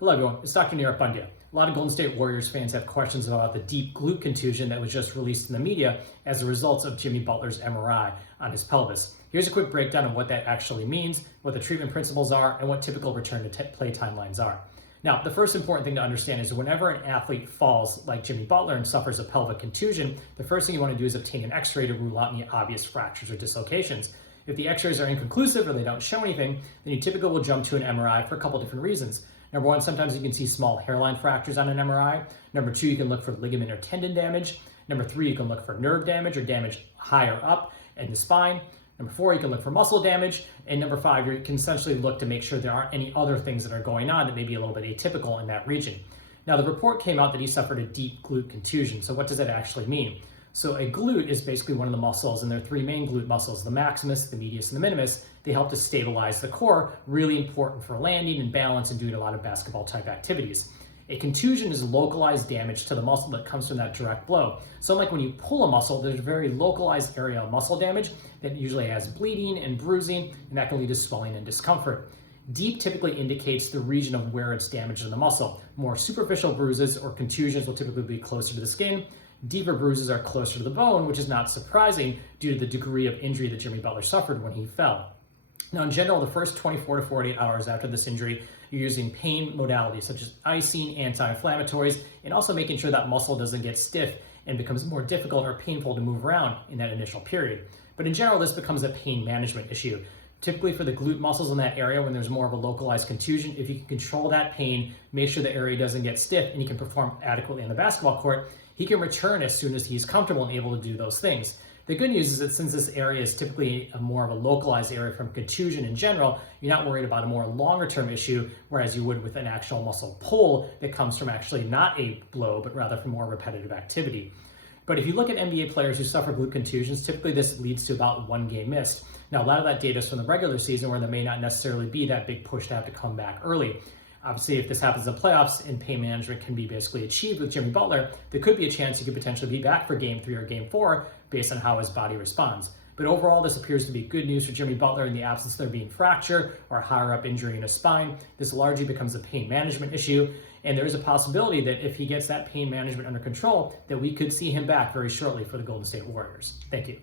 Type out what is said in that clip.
Hello everyone, it's Dr. Neerav Pandya. A lot of Golden State Warriors fans have questions about the deep glute contusion that was just released in the media as a result of Jimmy Butler's MRI on his pelvis. Here's a quick breakdown of what that actually means, what the treatment principles are, and what typical return to play timelines are. Now, the first important thing to understand is whenever an athlete falls like Jimmy Butler and suffers a pelvic contusion, the first thing you want to do is obtain an x-ray to rule out any obvious fractures or dislocations. If the x-rays are inconclusive or they don't show anything, then you typically will jump to an MRI for a couple different reasons. Number one, sometimes you can see small hairline fractures on an MRI. Number two, you can look for ligament or tendon damage. Number three, you can look for nerve damage or damage higher up in the spine. Number four, you can look for muscle damage. And number five, you can essentially look to make sure there aren't any other things that are going on that may be a little bit atypical in that region. Now, the report came out that he suffered a deep glute contusion. So what does that actually mean? So a glute is basically one of the muscles, and there are three main glute muscles, the maximus, the medius, and the minimus. They help to stabilize the core, really important for landing and balance and doing a lot of basketball type activities. A contusion is localized damage to the muscle that comes from that direct blow. So like when you pull a muscle, there's a very localized area of muscle damage that usually has bleeding and bruising, and that can lead to swelling and discomfort. Deep typically indicates the region of where it's damaged in the muscle. More superficial bruises or contusions will typically be closer to the skin. Deeper bruises are closer to the bone, which is not surprising due to the degree of injury that Jimmy Butler suffered when he fell. Now, in general, the first 24 to 48 hours after this injury, you're using pain modalities such as icing, anti-inflammatories, and also making sure that muscle doesn't get stiff and becomes more difficult or painful to move around in that initial period. But in general, this becomes a pain management issue. Typically for the glute muscles in that area, when there's more of a localized contusion, if you can control that pain, make sure the area doesn't get stiff, and he can perform adequately on the basketball court, he can return as soon as he's comfortable and able to do those things. The good news is that since this area is typically more of a localized area from contusion in general, you're not worried about a more longer term issue, whereas you would with an actual muscle pull that comes from actually not a blow, but rather from more repetitive activity. But if you look at NBA players who suffer glute contusions, typically this leads to about one game missed. Now, a lot of that data is from the regular season where there may not necessarily be that big push to have to come back early. Obviously, if this happens in playoffs and pain management can be basically achieved with Jimmy Butler, there could be a chance he could potentially be back for game 3 or game 4 based on how his body responds. But overall, this appears to be good news for Jimmy Butler in the absence of there being fracture or higher up injury in his spine. This largely becomes a pain management issue, and there is a possibility that if he gets that pain management under control, that we could see him back very shortly for the Golden State Warriors. Thank you.